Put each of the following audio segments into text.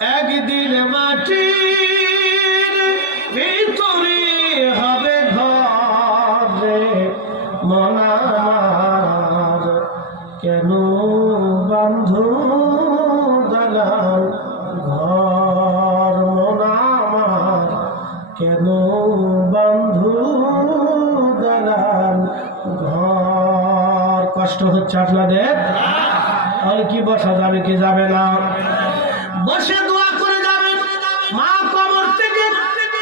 একদিন মাটির ভিতরে হবে ঘরে মন আমার, কেন বন্ধু দালান ঘর মন আমার, কেন বন্ধু দালান ঘর। কষ্ট হচ্ছে আপনাদের? আর কি বসা যাবে কি যাবে না? বসে দোয়া করে যাবেন। মা কবর থেকে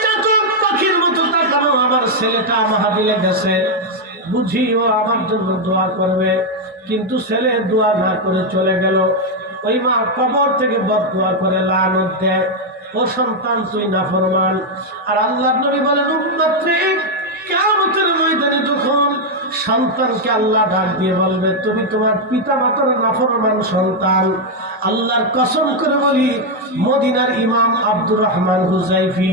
চাতক পাখির মতো তাকানো, আমার ছেলেটা মাহফিলে গেছে, বুঝি ও আমার জন্য দোয়া করবে, কিন্তু ছেলে দোয়া না করে চলে গেল। ওই মা কবর থেকে বদদোয়া করে লানত দেয়, ও সন্তান তুই নাফরমান। আর আল্লাহর নবী বলেন, উম্মতরে কিয়ামতের ময়দানে যখন সন্তানকে আল্লাহ ডাক দিয়ে বলবে, তুমি তোমার পিতা মাতার নাফরমান সন্তান, আল্লাহর কসম করে বলি, মদিনার ইমাম আব্দুর রহমান হুজাইফি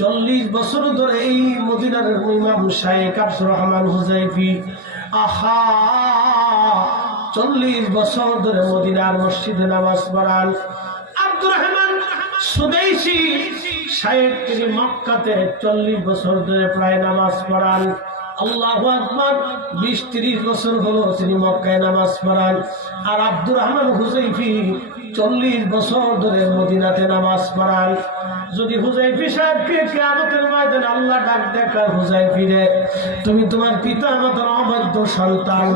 40 বছর ধরে এই মদিনার ইমাম শাইখ আব্দুর রহমান হুজাইফি, আহা 40 বছর ধরে মদিনার মসজিদে নামাজ পড়ান। আব্দুর রহমান সুদাইসি শাইখ তিনি মক্কাতে 40 বছর ধরে প্রায় নামাজ পড়ান। আল্লাহু আকবার, 20-30 বছর হলো তিনি মক্কায় নামাজ পড়ান। আর আব্দুর রহমান হুজাইফি 40 বছর ধরে মদিনাতে নামাজ পড়ান। যদি হুজাইফি সাহেবকে কিয়ামতের ময়দানে আল্লাহ ডাক দেখায়, হুজাইফি রে তুমি তোমার পিতা মাতার অবাধ্য সন্তান,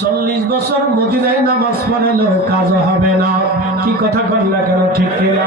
40 বছর মদিনায় নামাজ পড়ালেও কাজ হবে না। কি কথা বল না কেন, ঠিক কিনা?